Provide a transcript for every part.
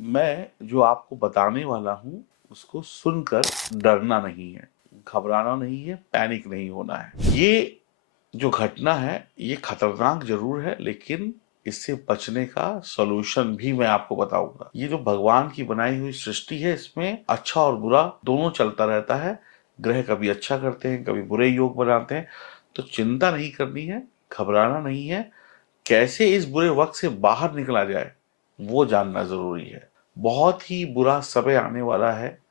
मैं जो आपको बताने वाला हूँ, उसको सुनकर डरना नहीं है, घबराना नहीं है, पैनिक नहीं होना है। ये जो घटना है, ये खतरनाक ज़रूर है, लेकिन इससे बचने का सॉल्यूशन भी मैं आपको बताऊँगा। ये जो भगवान की बनाई हुई सृष्टि है, इसमें अच्छा और बुरा दोनों चलता रहता है। ग्रह कभी अच्छा करते हैं, कभी बुरे योग बनाते हैं, तो चिंता नहीं करनी है, घबराना नहीं है। कैसे इस बुरे वक़्त से बाहर निकला जाए, वो जानना ज़रूरी है। बहुत ही बुरा समय आने वाला है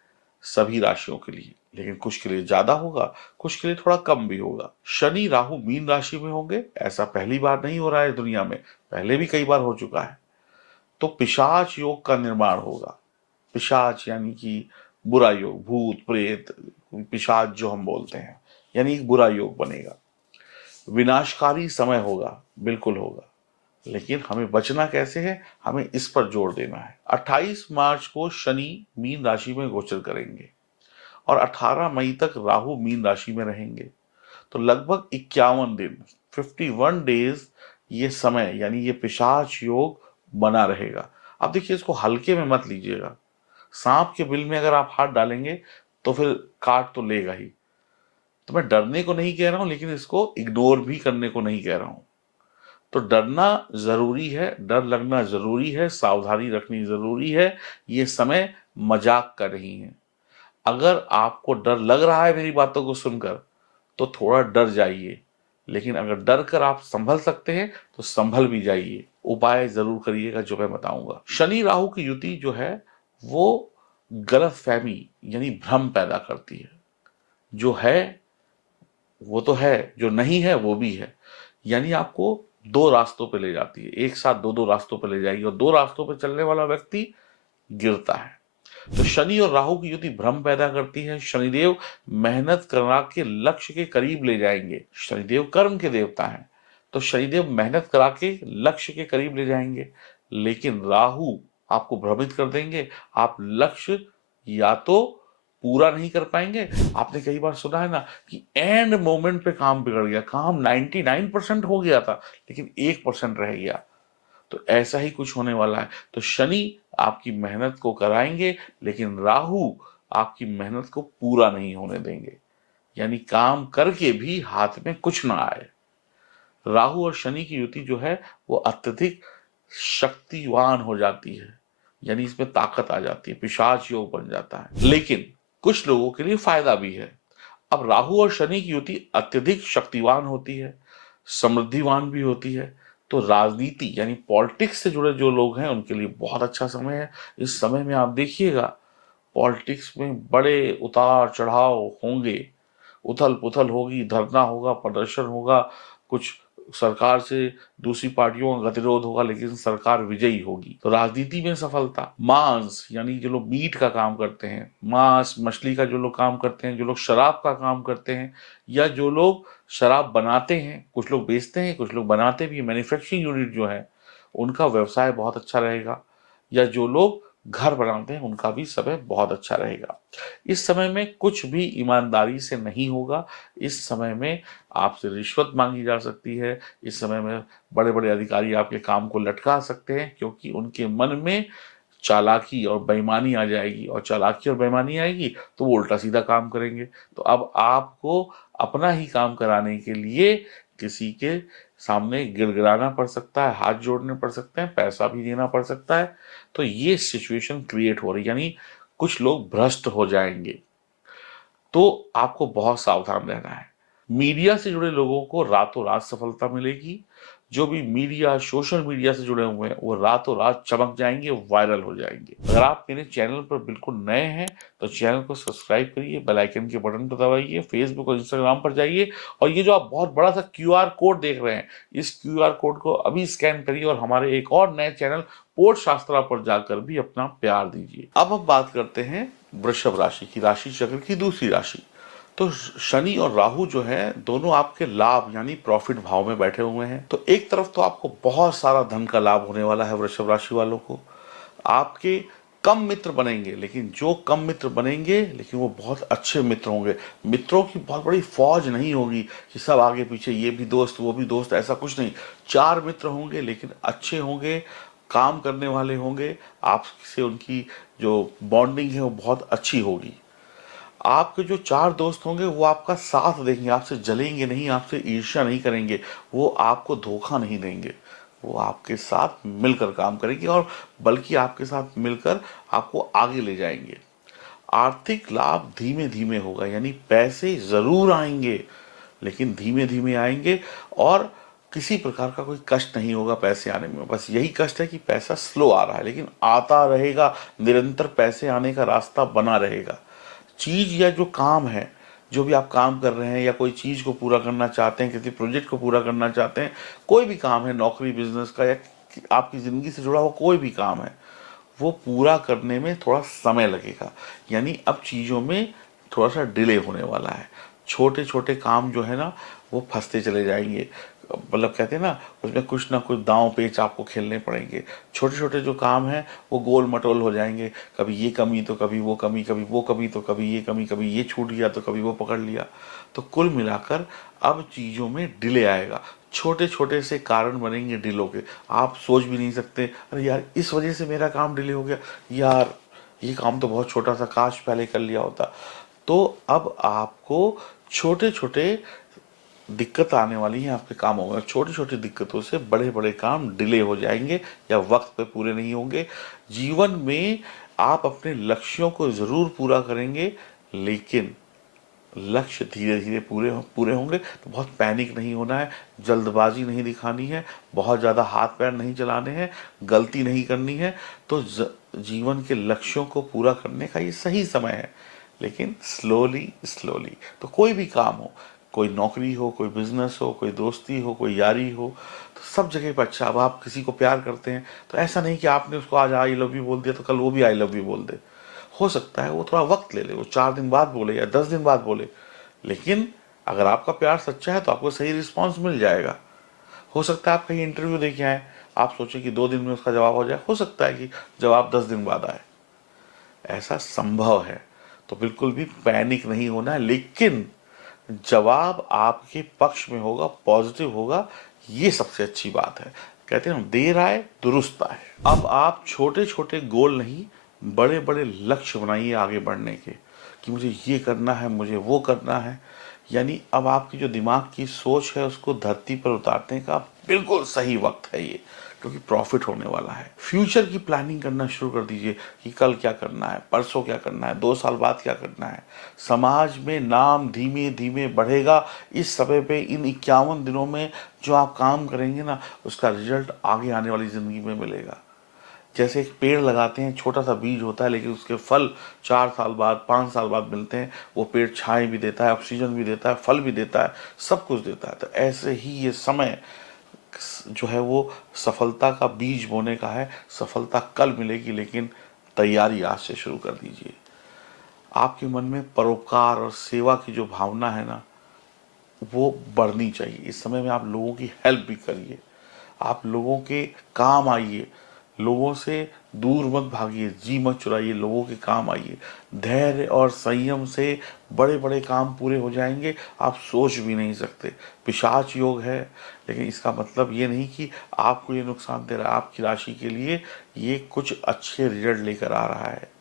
सभी राशियों के लिए, लेकिन कुछ के लिए ज़्यादा होगा, कुछ के लिए थोड़ा कम भी होगा। शनि, राहु मीन राशि में होंगे, ऐसा पहली बार नहीं हो रहा है दुनिया में, पहले भी कई बार हो चुका है। तो पिशाच योग का निर्माण होगा। पिशाच यानी कि बुरा योग, भूत, प्रेत, पिशाच जो हम बोलते हैं, यानी एक बुरा योग बनेगा। विनाशकारी समय होगा, बिल्कुल होगा। लेकिन हमें बचना कैसे है, हमें इस पर जोर देना है। 28 मार्च को शनि मीन राशि में गोचर करेंगे और 18 मई तक राहु मीन राशि में रहेंगे। तो लगभग 51 दिन, 51 डेज ये समय यानी ये पिशाच योग बना रहेगा। अब देखिए, इसको हल्के में मत लीजिएगा। सांप के बिल में अगर आप हाथ डालेंगे तो फिर काट तो लेगा ही। तो मैं डरने को नहीं कह रहा हूं, लेकिन इसको इग्नोर भी करने को नहीं कह रहा हूं। तो डरना ज़रूरी है, डर लगना ज़रूरी है, सावधानी रखनी ज़रूरी है। ये समय मज़ाक का नहीं है। अगर आपको डर लग रहा है मेरी बातों को सुनकर, तो थोड़ा डर जाइए। लेकिन अगर डर कर आप सँभल सकते हैं, तो सँभल भी जाइए। उपाय ज़रूर करिएगा जो मैं बताऊँगा। शनि राहु की युति जो है, वो गलतफ़हमी यानी भ्रम पैदा करती है। जो है वो तो है, जो नहीं है वो भी है। यानी आपको 2 रास्तों पे ले जाती है, एक साथ 2-2 रास्तों पे ले जाएगी और 2 रास्तों पे चलने वाला व्यक्ति गिरता है। तो शनि और राहु की युति भ्रम पैदा करती है। शनिदेव मेहनत करा के लक्ष्य के करीब ले जाएंगे। शनिदेव कर्म के देवता हैं, तो शनिदेव मेहनत करा के लक्ष्य के करीब ले जाएंगे। लेकिन राहु आपको भ्रमित कर देंगे। आप लक्ष्य या तो पूरा नहीं कर पाएंगे। आपने कई बार सुना है ना कि एंड मोमेंट पे काम बिगड़ गया, काम 99% हो गया था, लेकिन 1% रह गया। तो ऐसा ही कुछ होने वाला है। तो शनि आपकी मेहनत को कराएंगे, लेकिन राहु आपकी मेहनत को पूरा नहीं होने देंगे। यानी काम करके भी हाथ में कुछ ना आए। राहु और शनि की युति जो है, वो अत्यधिक शक्तिवान हो जाती है। यानी इसमें ताकत आ जाती है, पिशाच योग बन जाता है। लेकिन कुछ लोगों के लिए फायदा भी है। अब राहु और शनि की युति अत्यधिक शक्तिवान होती है, समृद्धिवान भी होती है। तो राजनीति यानी पॉलिटिक्स से जुड़े जो लोग हैं, उनके लिए बहुत अच्छा समय है। इस समय में आप देखिएगा, पॉलिटिक्स में बड़े उतार चढ़ाव होंगे, उथल पुथल होगी, धरना होगा, प्रदर्शन होगा, कुछ सरकार से दूसरी पार्टियों का गतिरोध होगा, लेकिन सरकार विजयी होगी। तो राजनीति में सफलता। मांस यानी जो लोग मीट का काम करते हैं, मांस मछली का जो लोग काम करते हैं, जो लोग शराब का काम करते हैं, या जो लोग शराब बनाते हैं, कुछ लोग बेचते हैं, कुछ लोग बनाते भी, मैन्युफैक्चरिंग यूनिट जो है, उनका व्यवसाय बहुत अच्छा रहेगा। या जो लोग घर बनाते हैं, उनका भी समय बहुत अच्छा रहेगा। इस समय में कुछ भी ईमानदारी से नहीं होगा। इस समय में आपसे रिश्वत मांगी जा सकती है। इस समय में बड़े-बड़े अधिकारी आपके काम को लटका सकते हैं, क्योंकि उनके मन में चालाकी और बेईमानी आ जाएगी, और चालाकी और बेईमानी आएगी तो वो उल्टा-सीधा काम करेंगे। तो अब आपको अपना ही काम कराने के लिए किसी के सामने गिड़गिड़ाना पड़ सकता है, हाथ जोड़ने पड़ सकते हैं, पैसा भी देना पड़ सकता है। तो ये सिचुएशन क्रिएट हो रही है, यानी कुछ लोग भ्रष्ट हो जाएँगे। तो आपको बहुत सावधान रहना है। मीडिया से जुड़े लोगों को रातों-रात सफलता मिलेगी। जो भी मीडिया, सोशल मीडिया से जुड़े हुए हैं, वो रातों-रात चमक जाएँगे, वायरल हो जाएँगे। अगर आप मेरे चैनल पर बिल्कुल नए हैं, तो चैनल को सब्सक्राइब करिए, बेल आइकन के बटन को दबाइए, फेसबुक और इंस्टाग्राम पर जाइए, और ये जो आप बहुत बड़ा-सा क्यूआर कोड देख रहे हैं, इस क्यूआर कोड को अभी स्कैन करिए और हमारे एक और नए चैनल पोर्ट शास्त्रा पर जाकर भी अपना प्यार दीजिए। अब हम बात करते हैं वृषभ राशि की, राशि चक्र की दूसरी राशि। तो शनि और राहु जो है, दोनों आपके लाभ यानी प्रॉफिट भाव में बैठे हुए हैं। तो एक तरफ तो आपको बहुत सारा धन का लाभ होने वाला है वृषभ राशि वालों को। आपके कम मित्र बनेंगे, लेकिन जो कम मित्र बनेंगे, लेकिन वो बहुत अच्छे मित्र होंगे। मित्रों की बहुत बड़ी फौज नहीं होगी कि सब आगे पीछे, ये भी दोस्त वो भी दोस्त, ऐसा कुछ नहीं। 4 मित्र होंगे, लेकिन अच्छे होंगे, काम करने वाले होंगे, आपसे उनकी जो बॉन्डिंग है वो बहुत अच्छी होगी। आपके जो 4 दोस्त होंगे वो आपका साथ देंगे, आपसे जलेंगे नहीं, आपसे ईर्ष्या नहीं करेंगे, वो आपको धोखा नहीं देंगे। वो आपके साथ मिलकर काम करेंगे और बल्कि आपके साथ मिलकर आपको आगे ले जाएंगे। आर्थिक लाभ धीमे-धीमे होगा, यानी पैसे ज़रूर आएँगे, लेकिन धीमे-धीमे आएँगे और किसी प्रकार का कोई कष्ट नहीं होगा पैसे आने में। बस यही कष्ट है कि पैसा स्लो आ रहा है, लेकिन आता रहेगा, निरंतर पैसे आने का रास्ता बना रहेगा। चीज़ या जो काम है, जो भी आप काम कर रहे हैं या कोई चीज़ को पूरा करना चाहते हैं, किसी प्रोजेक्ट को पूरा करना चाहते हैं, कोई भी काम है, नौकरी, बिज़नेस का या आपकी ज़िंदगी से जुड़ा हुआ कोई भी काम है, वो पूरा करने में थोड़ा समय लगेगा। यानी अब चीज़ों में थोड़ा-सा डिले होने वाला है। छोटे-छोटे काम जो है ना, वो फँसते चले जाएँगे। मतलब कहते हैं ना, उसमें कुछ ना कुछ दाँव-पेच आपको खेलने पड़ेंगे। छोटे-छोटे जो काम हैं, वो गोल-मटोल हो जाएँगे। कभी ये कमी तो कभी वो कमी, कभी वो कमी तो कभी ये कमी, कभी ये छूट गया तो कभी वो पकड़ लिया। तो कुल मिलाकर अब चीज़ों में डिले आएगा। छोटे-छोटे से कारण बनेंगे डिलों के। आप सोच भी नहीं सकते, अरे यार इस वज़ह से मेरा काम डिले हो गया। यार ये काम तो बहुत छोटा था, काश पहले कर लिया होता। तो अब आपको छोटे-छोटे दिक्कत आने वाली है आपके कामों में। छोटी-छोटी दिक्कतों से बड़े-बड़े काम डिले हो जाएँगे या वक़्त पे पूरे नहीं होंगे। जीवन में आप अपने लक्ष्यों को ज़रूर पूरा करेंगे, लेकिन लक्ष्य धीरे-धीरे पूरे होंगे। तो बहुत पैनिक नहीं होना है, जल्दबाज़ी नहीं दिखानी है, बहुत ज़्यादा हाथ-पैर नहीं चलाने हैं, गलती नहीं करनी है। तो जीवन के लक्ष्यों को पूरा करने का ये सही समय है, लेकिन स्लोली। तो कोई भी काम हो, कोई नौकरी हो, कोई बिज़नेस हो, कोई दोस्ती हो, कोई यारी हो, तो सब जगह पे अच्छा। अब आप किसी को प्यार करते हैं, तो ऐसा नहीं कि आपने उसको आज आई लव यू बोल दिया, तो कल वो भी आई लव यू बोल दे। हो सकता है वो थोड़ा वक़्त ले ले, वो 4 दिन बाद बोले या 10 दिन बाद बोले, लेकिन अगर आपका प्यार सच्चा है तो आपको सही रिस्पॉन्स मिल जाएगा। हो सकता है आप कहीं इंटरव्यू देके आएँ, आप सोचें कि 2 दिन में उसका जवाब हो जाए, हो सकता है कि जवाब 10 दिन बाद आए। ऐसा संभव है, तो बिल्कुल भी पैनिक नहीं होना है, लेकिन जवाब आपके पक्ष में होगा, पॉजिटिव होगा, ये सबसे अच्छी बात है। कहते हैं ना, देर आए दुरुस्त आए। अब आप छोटे-छोटे गोल नहीं, बड़े-बड़े लक्ष्य बनाइए आगे बढ़ने के, कि मुझे ये करना है, मुझे वो करना है। यानी अब आपकी जो दिमाग की सोच है उसको धरती पर उतारने का बिल्कुल सही वक़्त है ये, क्योंकि प्रॉफ़िट होने वाला है। फ्यूचर की प्लानिंग करना शुरू कर दीजिए कि कल क्या करना है, परसों क्या करना है, 2 साल बाद क्या करना है। समाज में नाम धीमे-धीमे बढ़ेगा। इस समय पे इन 51 दिनों में जो आप काम करेंगे ना, उसका रिज़ल्ट आगे आने वाली ज़िंदगी में मिलेगा। जैसे एक पेड़ लगाते हैं, छोटा-सा बीज होता है, लेकिन उसके फल 4 साल बाद, 5 साल बाद मिलते हैं। वो पेड़ छाँव भी देता है, ऑक्सीजन भी देता है, फल भी देता है, सब कुछ देता है। तो ऐसे ही ये समय जो है वो सफलता का बीज बोने का है। सफलता कल मिलेगी, लेकिन तैयारी आज से शुरू कर दीजिए। आपके मन में परोपकार और सेवा की जो भावना है ना, वो बढ़नी चाहिए। इस समय में आप लोगों की हेल्प भी करिए, आप लोगों के काम आइए, लोगों से दूर मत भागिए, जी मत चुराइए, लोगों के काम आइए। धैर्य और संयम से बड़े-बड़े काम पूरे हो जाएँगे, आप सोच भी नहीं सकते। पिशाच योग है, लेकिन इसका मतलब ये नहीं कि आपको ये नुकसान दे रहा है, आपकी राशि के लिए ये कुछ अच्छे रिज़ल्ट लेकर आ रहा है।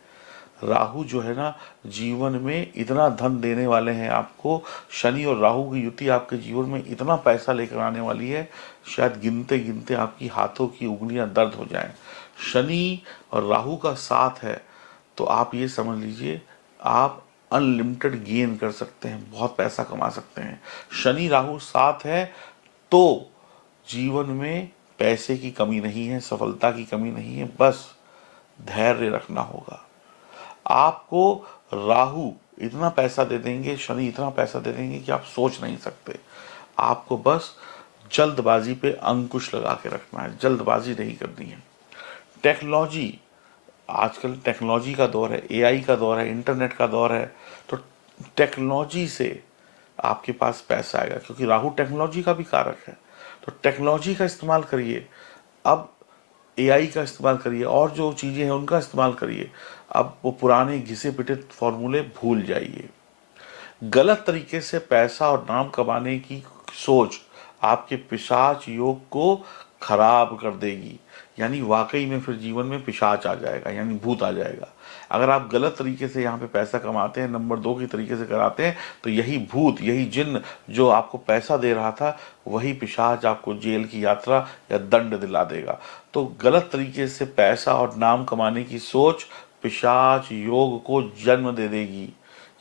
राहु जो है ना, जीवन में इतना धन देने वाले हैं आपको। शनि और राहु की युति आपके जीवन में इतना पैसा लेकर आने वाली है, शायद गिनते-गिनते आपकी हाथों की उँगलियां दर्द हो जाएं। शनि और राहु का साथ है, तो आप ये समझ लीजिए, आप अनलिमिटेड गेन कर सकते हैं, बहुत पैसा कमा सकते हैं। शनि राहु साथ है, तो जीवन में पैसे की कमी नहीं है, सफलता की कमी नहीं है, बस धैर्य रखना होगा। आपको राहु इतना पैसा दे देंगे, शनि इतना पैसा दे देंगे कि आप सोच नहीं सकते। आपको बस जल्दबाजी पे अंकुश लगा के रखना है, जल्दबाजी नहीं करनी है। टेक्नोलॉजी, आजकल टेक्नोलॉजी का दौर है, एआई का दौर है, इंटरनेट का दौर है, तो टेक्नोलॉजी से आपके पास पैसा आएगा, क्योंकि राहु टेक्नोलॉजी का भी कारक है। तो टेक्नोलॉजी का इस्तेमाल करिए। अब एआई का इस्तेमाल करिए और जो चीज़ें हैं उनका इस्तेमाल करिए। अब वो पुराने घिसे-पिटे फ़ॉर्मूले भूल जाइए। गलत तरीके से पैसा और नाम कमाने की सोच आपके पिशाच योग को खराब कर देगी। यानी वाकई में फिर जीवन में पिशाच आ जाएगा, यानी भूत आ जाएगा। अगर आप गलत तरीके से यहाँ पे पैसा कमाते हैं, नंबर 2 की तरीके से कराते हैं, तो यही भूत, यही जिन्न जो आपको पैसा दे रहा था, वही पिशाच आपको जेल की यात्रा या दंड दिला देगा। तो गलत तरीके से पैसा और नाम कमाने की सोच पिशाच योग को जन्म दे देगी,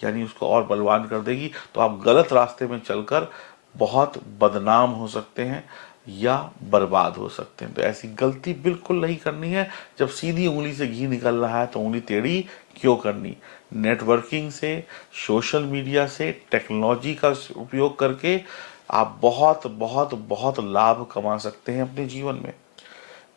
यानी उसको और बलवान कर देगी। तो आप गलत रास्ते में चलकर बहुत बदनाम हो सकते हैं या बर्बाद हो सकते हैं। तो ऐसी गलती बिल्कुल नहीं करनी है। जब सीधी उंगली से घी निकल रहा है तो उंगली टेढ़ी क्यों करनी। नेटवर्किंग से, सोशल मीडिया से, टेक्नोलॉजी का उपयोग करके आप बहुत बहुत बहुत लाभ कमा सकते हैं अपने जीवन में।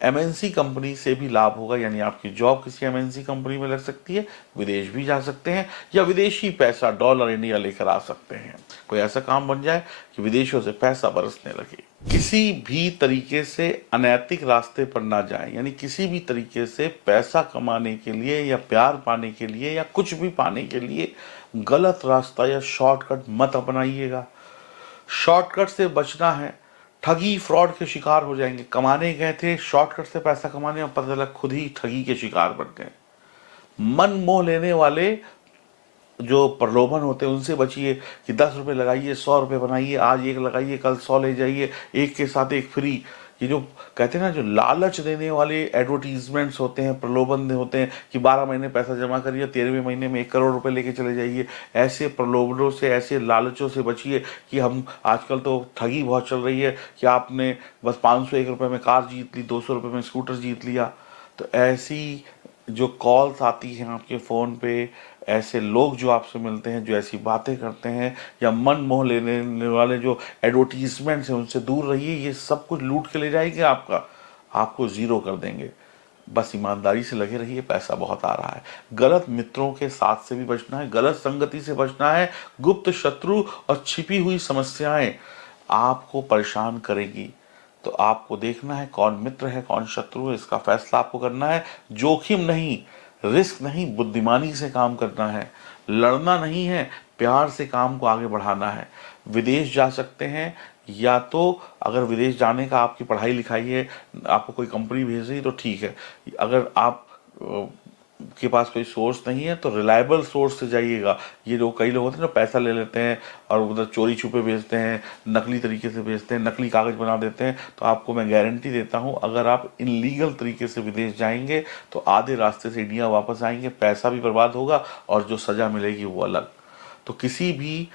एमएनसी कंपनी से भी लाभ होगा, यानी आपकी जॉब किसी एमएनसी कंपनी में लग सकती है, विदेश भी जा सकते हैं, या विदेशी पैसा डॉलर इंडिया लेकर आ सकते हैं। कोई ऐसा काम बन जाए कि विदेशों से पैसा बरसने लगे। किसी भी तरीके से अनैतिक रास्ते पर ना जाएं, यानी किसी भी तरीके से पैसा कमाने के लिए या प्यार पाने के लिए या कुछ भी पाने के लिए गलत रास्ता या शॉर्टकट मत अपनाइएगा। शॉर्टकट से बचना है, ठगी फ्रॉड के शिकार हो जाएंगे। कमाने गए थे शॉर्टकट से पैसा कमाने में, पता चला खुद ही ठगी के शिकार बन गए। मन मोह लेने वाले जो प्रलोभन होते हैं उनसे बचिए कि 10 रुपये लगाइए, 100 रुपये बनाइए, आज एक लगाइए कल 100 ले जाइए, एक के साथ एक फ्री। ये जो कहते हैं ना, जो लालच देने वाले एडवर्टीजमेंट्स होते हैं, प्रलोभन होते हैं कि 12 महीने पैसा जमा करिए, 13वें महीने में 1 करोड़ रुपए लेके चले जाइए। ऐसे प्रलोभनों से, ऐसे लालचों से बचिए कि हम आजकल तो ठगी बहुत चल रही है कि आपने बस 501 रुपये में कार जीत ली, 200 रुपये में स्कूटर जीत लिया। तो ऐसी जो कॉल्स आती हैं आपके फ़ोन पे, ऐसे लोग जो आपसे मिलते हैं, जो ऐसी बातें करते हैं, या मन मोह लेने वाले जो एडवर्टीजमेंट्स हैं, उनसे दूर रहिए। ये सब कुछ लूट के ले जाएंगे आपको ज़ीरो कर देंगे। बस ईमानदारी से लगे रहिए, पैसा बहुत आ रहा है। गलत मित्रों के साथ से भी बचना है, गलत संगति से बचना है। गुप्त शत्रु और छिपी हुई समस्याएं आपको परेशान करेगी। तो आपको देखना है कौन मित्र है कौन शत्रु है, इसका फैसला आपको करना है। जोखिम नहीं, रिस्क नहीं, बुद्धिमानी से काम करना है। लड़ना नहीं है, प्यार से काम को आगे बढ़ाना है। विदेश जा सकते हैं, या तो अगर विदेश जाने का आपकी पढ़ाई लिखाई है, आपको कोई कंपनी भेज रही है तो ठीक है। अगर आप के पास कोई सोर्स नहीं है तो रिलायबल सोर्स से जाइएगा। ये जो कई लोग होते हैं ना, पैसा ले लेते हैं और उधर चोरी छुपे भेजते हैं, नकली तरीके से भेजते हैं, नकली कागज़ बना देते हैं। तो आपको मैं गारंटी देता हूँ, अगर आप इनलीगल तरीके से विदेश जाएंगे तो आधे रास्ते से इंडिया वापस आएंगे, पैसा भी बर्बाद होगा और जो सज़ा मिलेगी वो अलग। तो किसी भी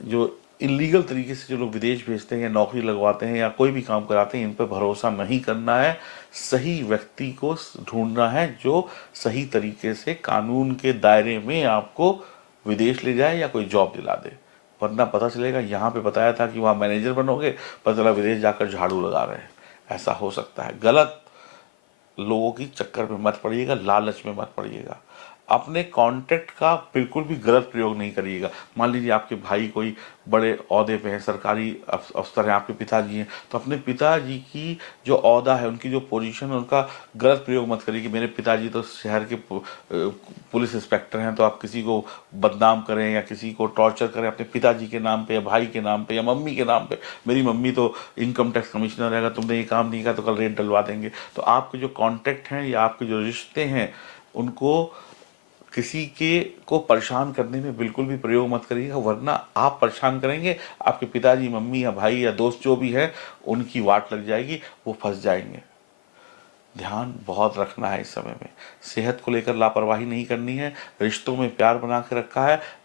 जो इलीगल तरीके से जो लोग विदेश भेजते हैं या नौकरी लगवाते हैं या कोई भी काम कराते हैं, इन पर भरोसा नहीं करना है। सही व्यक्ति को ढूंढना है जो सही तरीके से कानून के दायरे में आपको विदेश ले जाए या कोई जॉब दिला दे। वरना पता चलेगा यहाँ पे बताया था कि वहाँ मैनेजर बनोगे, पता चला विदेश जाकर झाड़ू लगा रहे हैं। ऐसा हो सकता है। गलत लोगों की चक्कर में मत पड़िएगा, लालच में मत पड़िएगा। अपने कॉन्टैक्ट का बिल्कुल भी गलत प्रयोग नहीं करिएगा। मान लीजिए आपके भाई कोई बड़े ओहदे पे हैं, सरकारी अफसर हैं, आपके पिताजी हैं, तो अपने पिताजी की जो ओहदा है, उनकी जो पोजीशन है, उनका गलत प्रयोग मत करिए कि मेरे पिताजी तो शहर के पुलिस इंस्पेक्टर हैं, तो आप किसी को बदनाम करें या किसी को टॉर्चर करें अपने पिताजी के नाम पे या भाई के नाम पे या मम्मी के नाम पे। मेरी मम्मी तो इनकम टैक्स कमिश्नर रहेगा, तुमने ये काम नहीं किया तो कल रेड डलवा देंगे। तो आपके जो कॉन्टैक्ट हैं या आपके जो रिश्ते हैं, उनको किसी के को परेशान करने में बिल्कुल भी प्रयोग मत करिएगा, वरना आप परेशान करेंगे, आपके पिताजी, मम्मी या भाई या दोस्त जो भी है, उनकी वाट लग जाएगी, वो फंस जाएंगे। ध्यान बहुत रखना है इस समय में। सेहत को लेकर लापरवाही नहीं करनी है। रिश्तों में प्यार बना के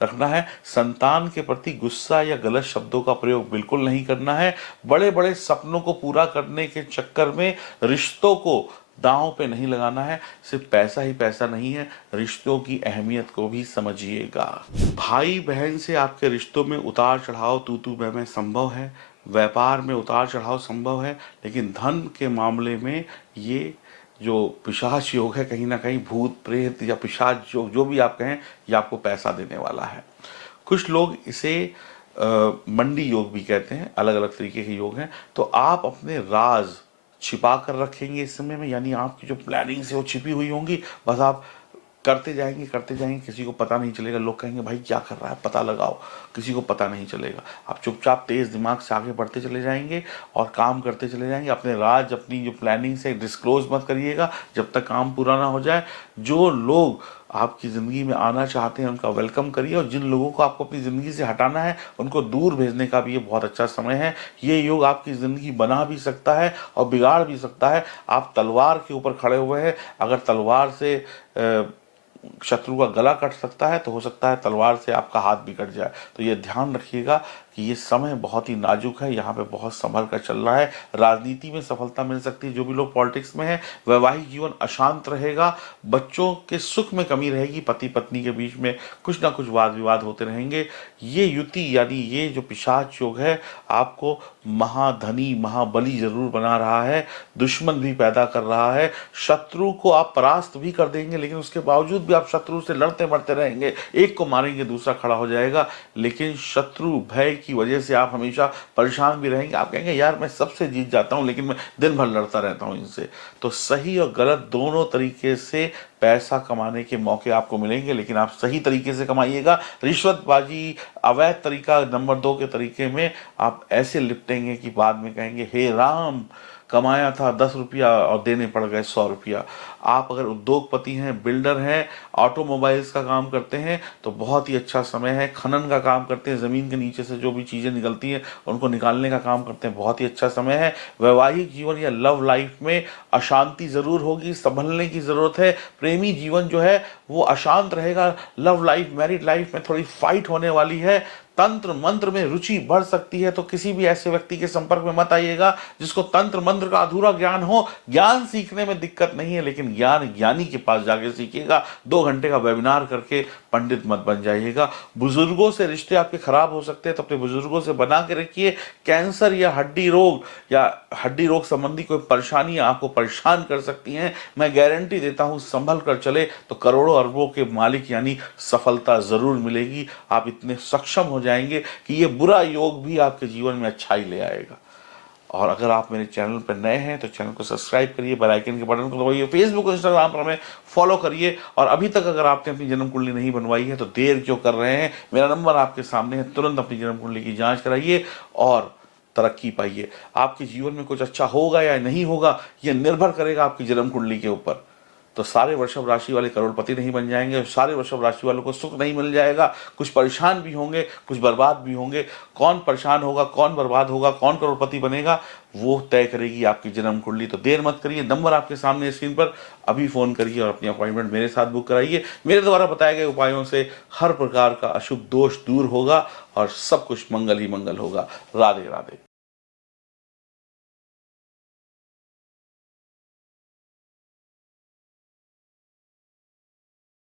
रखना है। संतान के प्रति गुस्सा या गलत शब्दों का प्रयोग बिल्कुल नहीं करना है। बड़े बड़े सपनों को पूरा करने के चक्कर में रिश्तों को दांव पे नहीं लगाना है। सिर्फ पैसा ही पैसा नहीं है, रिश्तों की अहमियत को भी समझिएगा। भाई बहन से आपके रिश्तों में उतार चढ़ाव, तू तू मैं संभव है। व्यापार में उतार चढ़ाव संभव है, लेकिन धन के मामले में ये जो पिशाच योग है, कहीं ना कहीं भूत प्रेत या पिशाच योग जो भी आप कहें, ये आपको पैसा देने वाला है। कुछ लोग इसे मंडी योग भी कहते हैं, अलग अलग तरीके के योग हैं। तो आप अपने राज छिपा कर रखेंगे इस समय में, यानी आपकी जो प्लानिंग्स है वो छिपी हुई होंगी, बस आप करते जाएंगे, किसी को पता नहीं चलेगा। लोग कहेंगे भाई क्या कर रहा है, पता लगाओ, किसी को पता नहीं चलेगा। आप चुपचाप तेज दिमाग से आगे बढ़ते चले जाएंगे और काम करते चले जाएंगे। अपने राज, अपनी जो प्लानिंग से डिस्क्लोज मत करिएगा जब तक काम पूरा ना हो जाए। जो लोग आपकी ज़िंदगी में आना चाहते हैं उनका वेलकम करिए, और जिन लोगों को आपको अपनी ज़िंदगी से हटाना है उनको दूर भेजने का भी ये बहुत अच्छा समय है। ये योग आपकी ज़िंदगी बना भी सकता है और बिगाड़ भी सकता है। आप तलवार के ऊपर खड़े हुए हैं, अगर तलवार से शत्रु का गला कट सकता है तो हो सकता है तलवार से आपका हाथ भी कट जाए। तो ये ध्यान रखिएगा कि ये समय बहुत ही नाजुक है, यहाँ पे बहुत संभल कर चल रहा है। राजनीति में सफलता मिल सकती है जो भी लोग पॉलिटिक्स में हैं। वैवाहिक जीवन अशांत रहेगा, बच्चों के सुख में कमी रहेगी, पति पत्नी के बीच में कुछ ना कुछ वाद विवाद होते रहेंगे। ये युति यानी ये जो पिशाच योग है आपको महाधनी महाबली जरूर बना रहा है, दुश्मन भी पैदा कर रहा है। शत्रु को आप परास्त भी कर देंगे, लेकिन उसके बावजूद भी आप शत्रु से लड़ते मरते रहेंगे। एक को मारेंगे दूसरा खड़ा हो जाएगा, लेकिन शत्रु भय की वजह से आप हमेशा परेशान भी रहेंगे। आप कहेंगे यार मैं सबसे जीत जाता हूँ लेकिन मैं दिन भर लड़ता रहता हूँ इनसे। तो सही और गलत दोनों तरीके से पैसा कमाने के मौके आपको मिलेंगे, लेकिन आप सही तरीके से कमाइएगा। रिश्वतबाजी, अवैध तरीका, नंबर 2 के तरीके में आप ऐसे लिपटेंगे कि बाद में कहेंगे हे राम, कमाया था 10 रुपया और देने पड़ गए 100 रुपया। आप अगर उद्योगपति हैं, बिल्डर हैं, ऑटोमोबाइल्स का काम करते हैं तो बहुत ही अच्छा समय है। खनन का काम करते हैं, ज़मीन के नीचे से जो भी चीज़ें निकलती हैं उनको निकालने का काम करते हैं, बहुत ही अच्छा समय है। वैवाहिक जीवन या लव लाइफ में अशांति ज़रूर होगी, संभलने की ज़रूरत है। प्रेमी जीवन जो है वो अशांत रहेगा। लव लाइफ, मैरिड लाइफ में थोड़ी फाइट होने वाली है। तंत्र मंत्र में रुचि बढ़ सकती है, तो किसी भी ऐसे व्यक्ति के संपर्क में मत आइएगा जिसको तंत्र मंत्र का अधूरा ज्ञान हो। ज्ञान सीखने में दिक्कत नहीं है, लेकिन ज्ञान ज्ञानी के पास जाके सीखिएगा। 2 घंटे का वेबिनार करके पंडित मत बन जाइएगा। बुजुर्गों से रिश्ते आपके खराब हो सकते हैं, तो अपने बुजुर्गों से बना के रखिए। कैंसर या हड्डी रोग संबंधी कोई परेशानियां आपको परेशान कर सकती हैं, मैं गारंटी देता हूं संभल कर चले तो करोड़ों अरबों के मालिक यानी सफलता जरूर मिलेगी। आप इतने सक्षम हो जाएंगे कि ये बुरा योग भी आपके जीवन में अच्छाई ले आएगा। और अगर आप मेरे चैनल पर नए हैं तो चैनल को सब्सक्राइब करिए, बेल आइकन के बटन को दबाइए, फेसबुक और इंस्टाग्राम पर हमें फॉलो करिए। और अभी तक अगर आपने अपनी जन्म कुंडली नहीं बनवाई है तो देर क्यों कर रहे हैं, मेरा नंबर आपके सामने है, तुरंत अपनी जन्म कुंडली की जांच कराइए और तरक्की पाइए। आपके जीवन में कुछ अच्छा होगा या नहीं होगा यह निर्भर करेगा आपकी जन्म कुंडली के ऊपर। तो सारे वृषभ राशि वाले करोड़पति नहीं बन जाएंगे, सारे वृषभ राशि वालों को सुख नहीं मिल जाएगा, कुछ परेशान भी होंगे, कुछ बर्बाद भी होंगे। कौन परेशान होगा, कौन बर्बाद होगा, कौन करोड़पति बनेगा, वो तय करेगी आपकी जन्म कुंडली। तो देर मत करिए, नंबर आपके सामने स्क्रीन पर, अभी फोन करिए और अपनी अपॉइंटमेंट मेरे साथ बुक कराइए। मेरे द्वारा बताए गए उपायों से हर प्रकार का अशुभ दोष दूर होगा और सब कुछ मंगल ही मंगल होगा। राधे राधे।